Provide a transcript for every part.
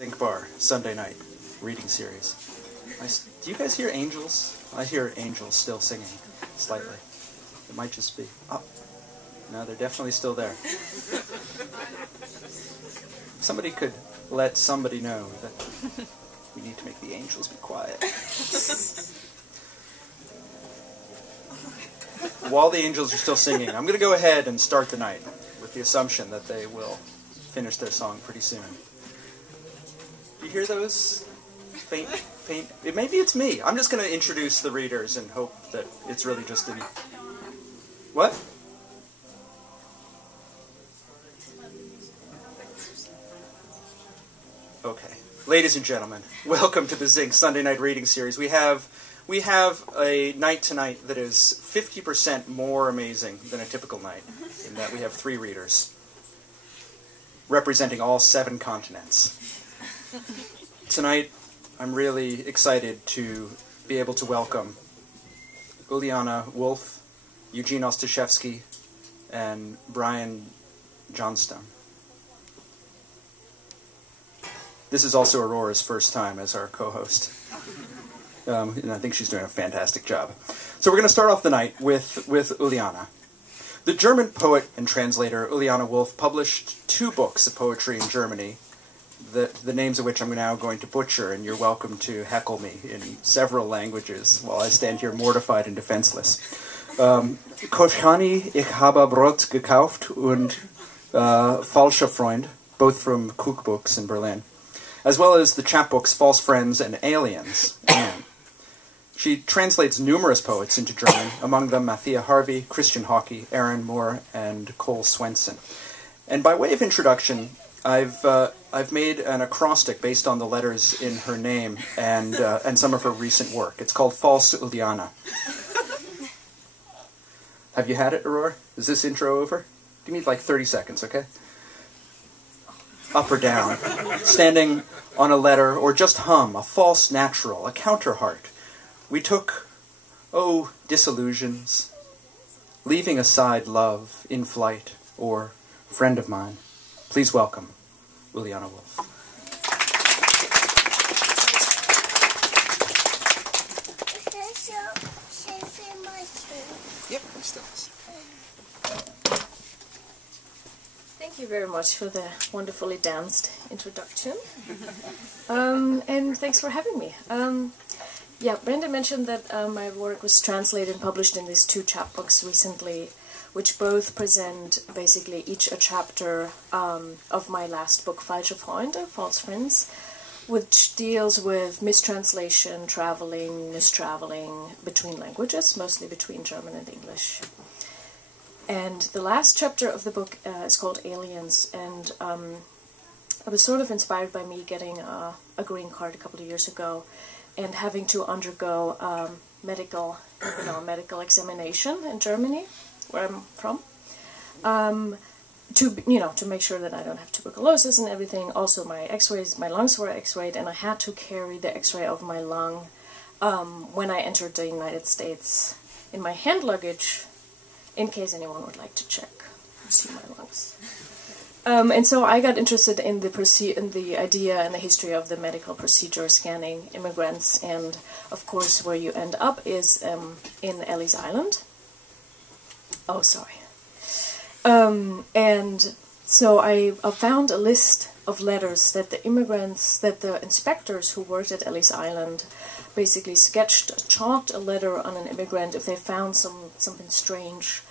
Zinc Bar, Sunday night, reading series. Do you guys hear angels? I hear angels still singing, slightly. It might just be. Oh, no, they're definitely still there. Somebody could let somebody know that we need to make the angels be quiet. While the angels are still singing, I'm going to go ahead and start the night with the assumption that they will finish their song pretty soon. You hear those faint? Maybe it's me. I'm just going to introduce the readers and hope that it's really just me. What? Okay. Ladies and gentlemen, welcome to the Zinc Sunday Night Reading Series. We have a night tonight that is 50% more amazing than a typical night, in that we have 3 readers, representing all 7 continents. Tonight, I'm really excited to be able to welcome Uljana Wolf, Eugene Ostashevsky, and Brian Johnstone. This is also Aurora's first time as our co-host. And I think she's doing a fantastic job. So we're going to start off the night with Uljana. The German poet and translator Uljana Wolf published 2 books of poetry in Germany, the names of which I'm now going to butcher, and you're welcome to heckle me in several languages while I stand here mortified and defenseless. Kochani, Ich habe Brot gekauft und Falscher Freund, both from cookbooks in Berlin, as well as the chapbooks False Friends and Aliens. She translates numerous poets into German, among them Mathia Harvey, Christian Hawkey, Aaron Moore, and Cole Swenson. And by way of introduction, I've made an acrostic based on the letters in her name and some of her recent work. It's called False Uljana. Have you had it, Aurora? Is this intro over? Give me like 30 seconds, okay? Up or down, standing on a letter, or just hum, a false natural, a counterheart. We took, disillusions, leaving aside love, in flight, or friend of mine. Please welcome Uljana Wolf. Yep, still is. Thank you very much for the wonderfully danced introduction. And thanks for having me. Brenda mentioned that my work was translated and published in these 2 chapbooks recently, which both present basically each a chapter of my last book, Falsche Freunde, False Friends, which deals with mistranslation, mistraveling between languages, mostly between German and English. And the last chapter of the book is called Aliens, and it was sort of inspired by me getting a green card a couple of years ago and having to undergo medical examination in Germany, where I'm from, to make sure that I don't have tuberculosis and everything. Also, my lungs were x-rayed, and I had to carry the x-ray of my lung when I entered the United States in my hand luggage, in case anyone would like to check and see my lungs. And so I got interested in the idea and the history of the medical procedure scanning immigrants, and of course where you end up is in Ellis Island. Oh, sorry. And so I found a list of letters that the inspectors who worked at Ellis Island basically chalked a letter on an immigrant if they found something strange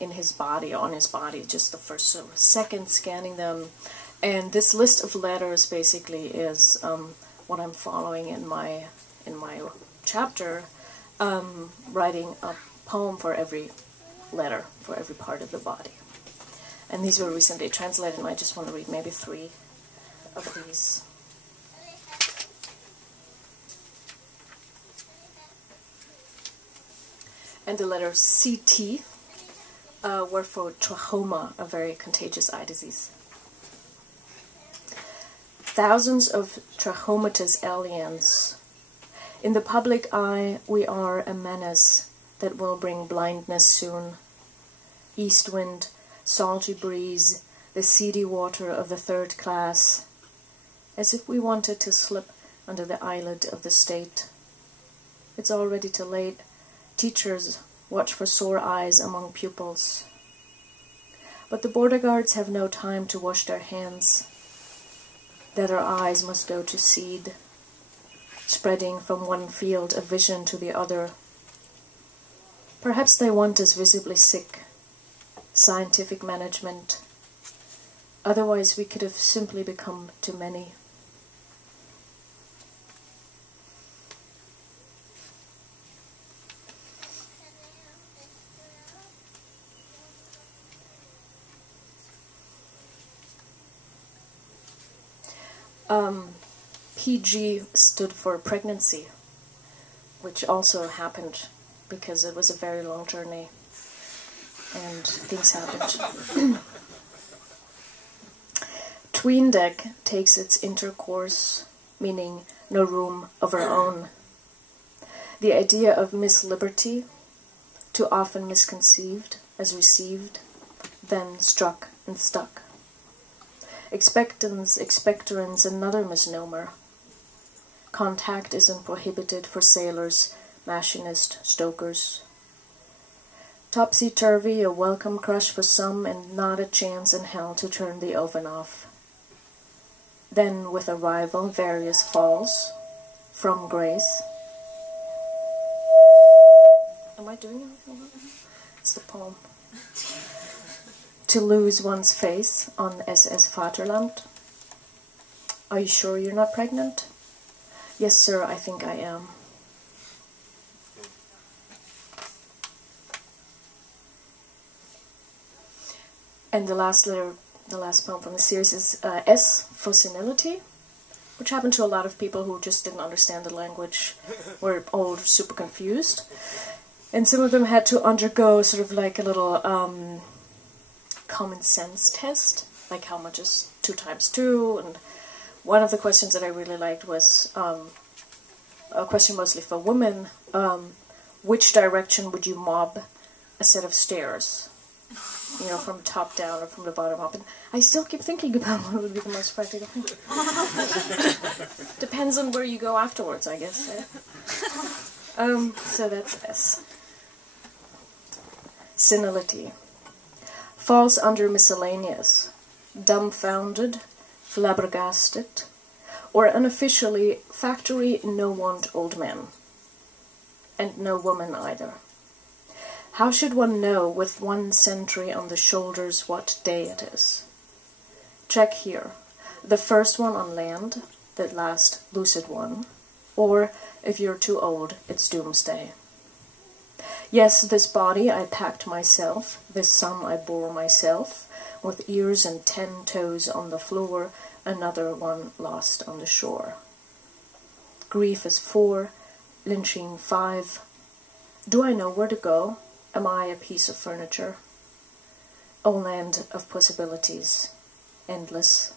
in his body, on his body, just the first second scanning them. And this list of letters basically is what I'm following in my chapter, writing a poem for every letter, for every part of the body. And these were recently translated, and I just want to read maybe 3 of these. And the letter CT were for trachoma, a very contagious eye disease. Thousands of trachomatous aliens. In the public eye, we are a menace that will bring blindness soon. East wind, salty breeze, the seedy water of the 3rd class. as if we wanted to slip under the eyelid of the state. It's already too late. Teachers watch for sore eyes among pupils. But the border guards have no time to wash their hands. Their eyes must go to seed, spreading from one field of vision to the other. Perhaps they want us visibly sick, scientific management. Otherwise we could have simply become too many. PG stood for pregnancy, which also happened because it was a very long journey and things happened. Tweendeck takes its intercourse, meaning no room of our own. The idea of Miss Liberty, too often misconceived as received, then struck and stuck. Expectans, expectorans, another misnomer. Contact isn't prohibited for sailors, machinists, stokers. Topsy-turvy, a welcome crush for some and not a chance in hell to turn the oven off. Then, with arrival, various falls from grace. Am I doing anything? It's the poem. To lose one's face on SS Vaterland. Are you sure you're not pregnant? Yes, sir, I think I am. And the last poem from the series is S for senility, which happened to a lot of people who just didn't understand the language, were all super confused. And some of them had to undergo sort of like a little common sense test, like how much is 2 times 2, and one of the questions that I really liked was a question mostly for women. Which direction would you mob a set of stairs? You know, from top down or from the bottom up. And I still keep thinking about what would be the most practical thing. Depends on where you go afterwards, I guess. So that's S. Senility. Falls under miscellaneous, dumbfounded, flabbergasted, or unofficially factory no-want old man. And no woman either. How should one know with 1 century on the shoulders what day it is? Check here. The first one on land, the last lucid one, or if you're too old, it's doomsday. Yes, this body I packed myself, this sum I bore myself, with ears and 10 toes on the floor, another one lost on the shore. Grief is 4, lynching 5. Do I know where to go? Am I a piece of furniture? O land of possibilities, endless.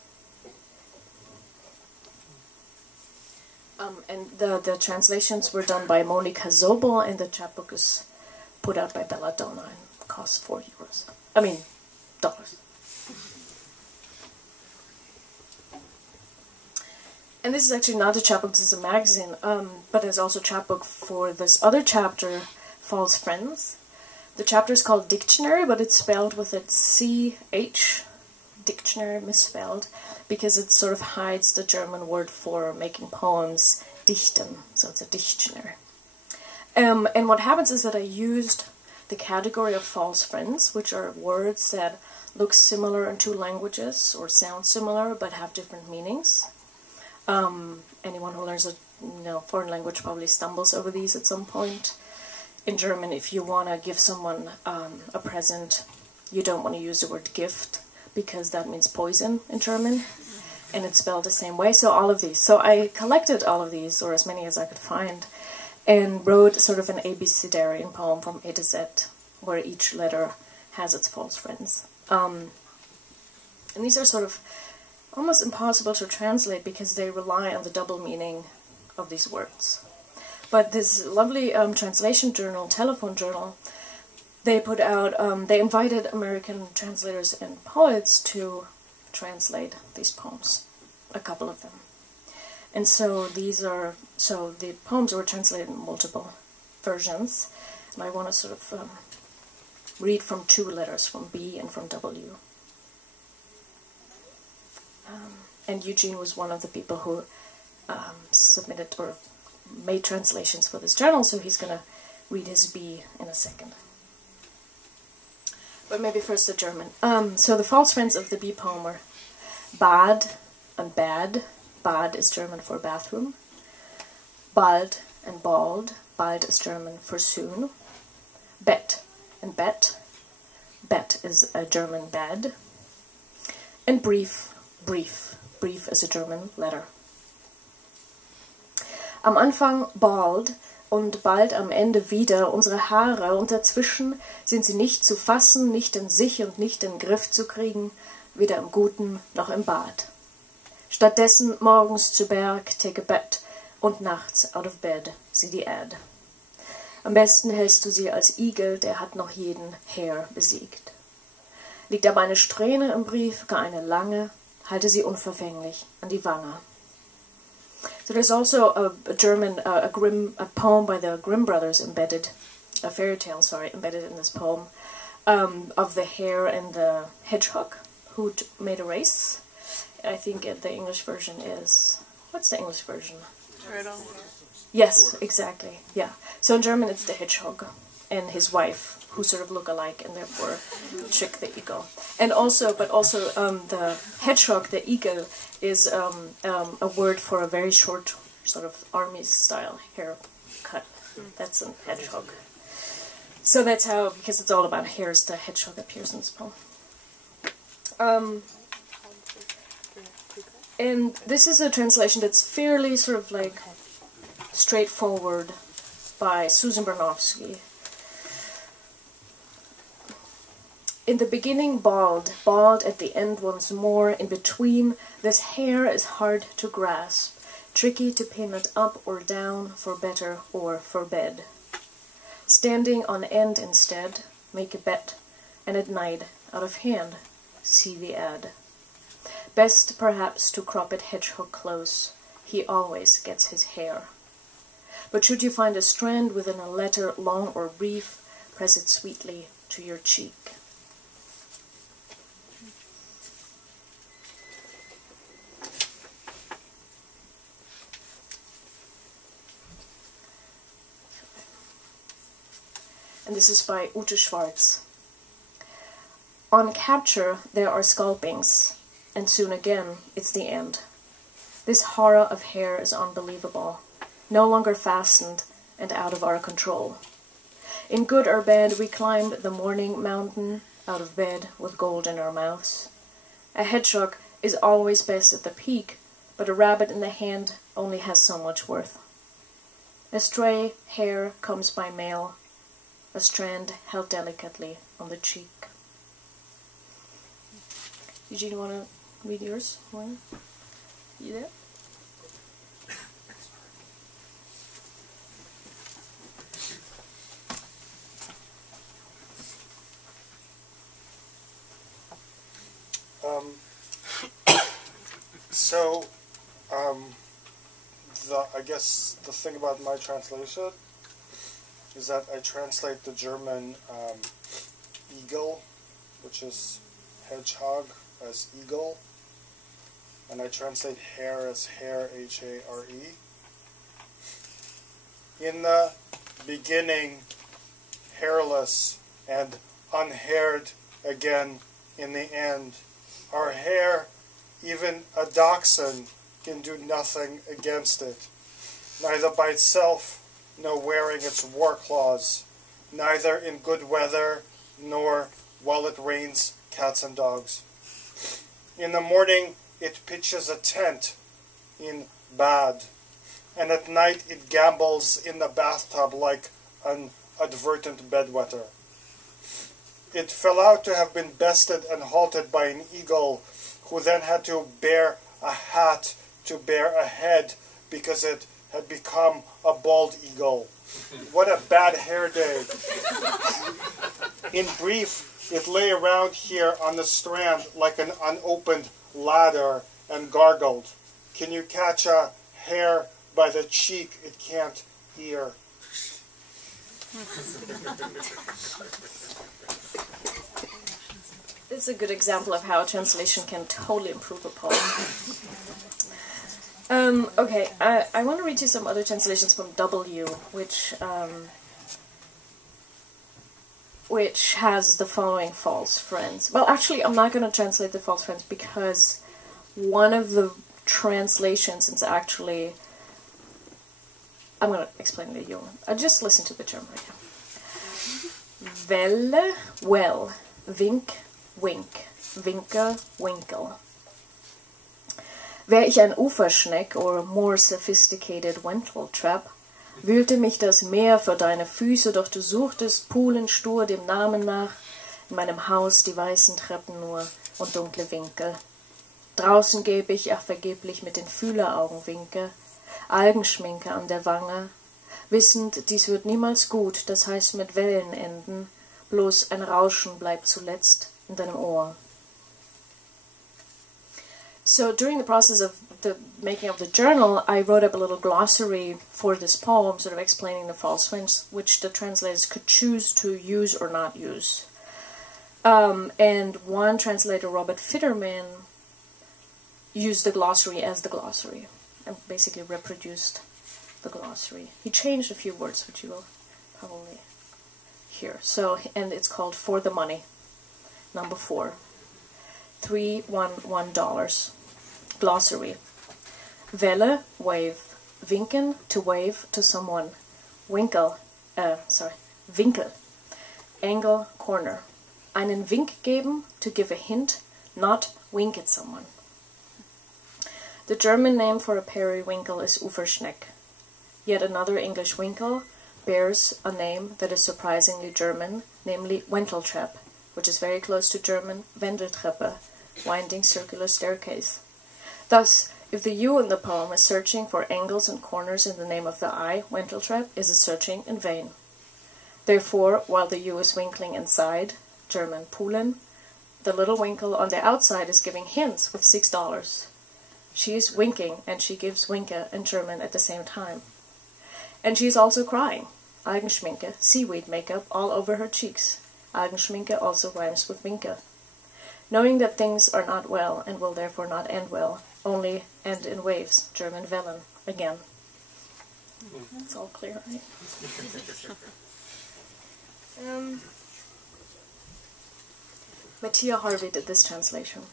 And the translations were done by Monica Zobel, and the chapbook is put out by Belladonna and costs €4. I mean, dollars. And this is actually not a chapbook, this is a magazine, but there's also a chapbook for this other chapter, False Friends. The chapter is called Dictionary, but it's spelled with a CH, dictionary misspelled, because it sort of hides the German word for making poems, dichten, so it's a dictionary. And what happens is that I used the category of false friends, which are words that look similar in 2 languages, or sound similar, but have different meanings. Anyone who learns a foreign language probably stumbles over these at some point. In German, if you want to give someone a present, you don't want to use the word gift, because that means poison in German, and it's spelled the same way. So all of these. So I collected all of these, or as many as I could find, and wrote sort of an abecedarian poem from A to Z, where each letter has its false friends. And these are sort of almost impossible to translate because they rely on the double meaning of these words. But this lovely translation journal, Telephone Journal, they put out, they invited American translators and poets to translate these poems. a couple of them. And so the poems were translated in multiple versions, and I want to sort of read from two letters, from B and from W. And Eugene was one of the people who submitted or made translations for this journal, so he's going to read his B in a second. But maybe first the German. So the false friends of the B poem are Bad and Bad. Bad is German for bathroom. Bald and Bald. Bald is German for soon. Bet and Bet. Bet is a German bed. And Brief, Brief. Brief is a German letter. Am Anfang bald und bald am Ende wieder unsere Haare und dazwischen sind sie nicht zu fassen, nicht in sich und nicht in den Griff zu kriegen, weder im Guten noch im Bad. Stattdessen morgens zu Berg, take a Bett und nachts out of bed, sieh die Erde. Am besten hältst du sie als Igel, der hat noch jeden Heer besiegt. Liegt aber eine Strähne im Brief, gar eine lange, halte sie unverfänglich an die Wange. So there's also a German, a poem by the Grimm brothers embedded, a fairy tale, sorry, embedded in this poem, of the hare and the hedgehog who made a race. I think the English version is, what's the English version? Turtle. Yes, exactly, yeah. So in German it's the hedgehog and his wife, who sort of look alike and therefore trick the eagle. And also, the hedgehog, the eagle, is a word for a very short, sort of army-style haircut. That's a hedgehog. So that's how, because it's all about hares, the hedgehog appears in this poem. And this is a translation that's fairly sort of like straightforward by Susan Bernofsky. In the beginning bald, bald at the end once more, in between, this hair is hard to grasp, tricky to pin it up or down, for better or for bed. Standing on end instead, make a bet, and at night, out of hand, see the ad. Best perhaps to crop it hedgehog close, he always gets his hair. But should you find a strand within a letter, long or brief, press it sweetly to your cheek. And this is by Ute Schwarz. On capture there are scalpings, and soon again it's the end. This horror of hair is unbelievable, no longer fastened and out of our control. In good or bad we climbed the morning mountain, out of bed with gold in our mouths. A hedgehog is always best at the peak, but a rabbit in the hand only has so much worth. A stray hair comes by mail, a strand held delicately on the cheek. Eugene, you want to read yours? You there? I guess the thing about my translation is that I translate the German eagle, which is hedgehog, as eagle, and I translate hare as hare, H-A-R-E. In the beginning, hairless, and unhaired again in the end. Our hair, even a dachshund, can do nothing against it, neither by itself nor wearing its war claws, neither in good weather nor while it rains cats and dogs. In the morning it pitches a tent in bad, and at night it gambles in the bathtub like an advertent bedwetter. It fell out to have been bested and halted by an eagle, who then had to bear a hat to bear a head because it had become a bald eagle. What a bad hair day. In brief, it lay around here on the strand like an unopened ladder and gargled. Can you catch a hare by the cheek it can't hear? It's a good example of how a translation can totally improve a poem. Okay, I want to read you some other translations from W, which has the following false friends. Well, actually, I'm not going to translate the false friends because one of the translations is actually... I'm going to explain it to you. Just listen to the term right now. Welle, well, wink, wink, winke, winkle. Wär ich ein Uferschneck or a more sophisticated Wenteltrap, wühlte mich das Meer für deine Füße, doch du suchtest pulenstur dem Namen nach, in meinem Haus die weißen Treppen nur und dunkle Winkel. Draußen gäb ich, ach vergeblich, mit den Fühleraugen winke, Algenschminke an der Wange, wissend, dies wird niemals gut, das heißt mit Wellen enden, bloß ein Rauschen bleibt zuletzt in deinem Ohr. So during the process of the making of the journal, I wrote up a little glossary for this poem, sort of explaining the false friends, which the translators could choose to use or not use. And one translator, Robert Fitterman, used the glossary as the glossary, and basically reproduced the glossary. He changed a few words, which you will probably hear. So, and it's called For the Money, number 4. $311. Glossary. Welle, wave. Winken, to wave to someone. Winkel, angle, corner. Einen Wink geben, to give a hint, not wink at someone. The German name for a periwinkle is Uferschneck. Yet another English winkle bears a name that is surprisingly German, namely Wenteltrap, which is very close to German Wendeltreppe, winding circular staircase. Thus, if the U in the poem is searching for angles and corners in the name of the I, Wenteltrap is searching in vain. Therefore, while the U is winkling inside, German Pulen, the little winkle on the outside is giving hints with $6. She is winking and she gives winke in German at the same time. And she is also crying. Algenschminke, seaweed makeup, all over her cheeks. Algenschminke also rhymes with winke. Knowing that things are not well and will therefore not end well, only end in waves, German Wellen, again. It's all clear, right? Mattia Harvey did this translation.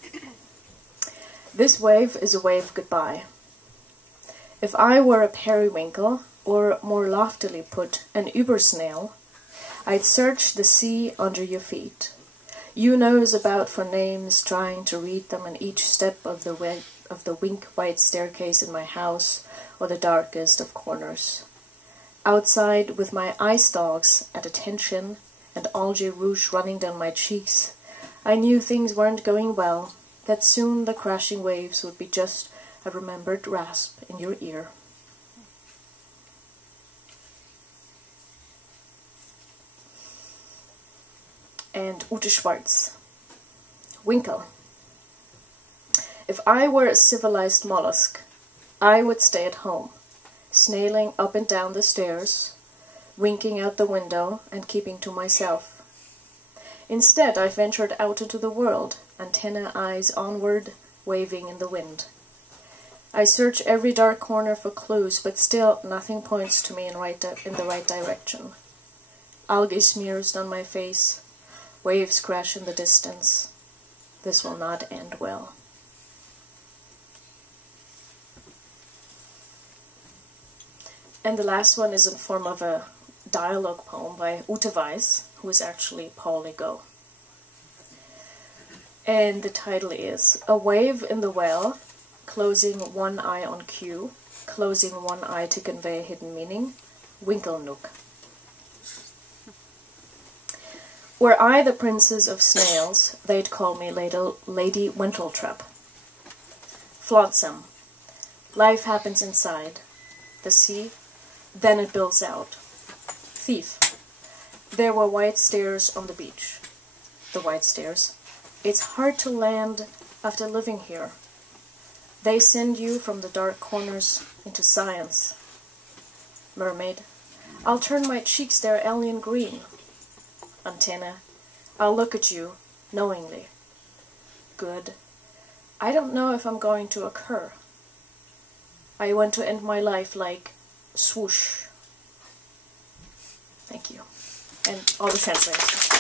This wave is a wave goodbye. If I were a periwinkle, or more loftily put, an Übersnail, I'd search the sea under your feet. You nose about for names, trying to read them in each step of the wink-white staircase in my house, or the darkest of corners. Outside, with my eye stalks at attention, and algae rouge running down my cheeks, I knew things weren't going well, that soon the crashing waves would be just a remembered rasp in your ear. And Ute Schwartz. Winkle. If I were a civilized mollusk, I would stay at home, snailing up and down the stairs, winking out the window and keeping to myself. Instead, I ventured out into the world, antenna eyes onward, waving in the wind. I search every dark corner for clues, but still nothing points to me in the right direction. Algae smears down my face. Waves crash in the distance. This will not end well. And the last one is in form of a dialogue poem by Ute Weiss, who is actually Paul Legault. And the title is A Wave in the Well, closing one eye on cue, closing one eye to convey a hidden meaning, Winkelnook. Were I the princess of snails, they'd call me Lady Wenteltrap. Flotsam. Life happens inside. The sea, then it builds out. Thief. There were white stairs on the beach. The white stairs. It's hard to land after living here. They send you from the dark corners into science. Mermaid, I'll turn my cheeks their alien green. Antenna, I'll look at you knowingly. Good. I don't know if I'm going to occur. I want to end my life like swoosh. Thank you. And all the translators.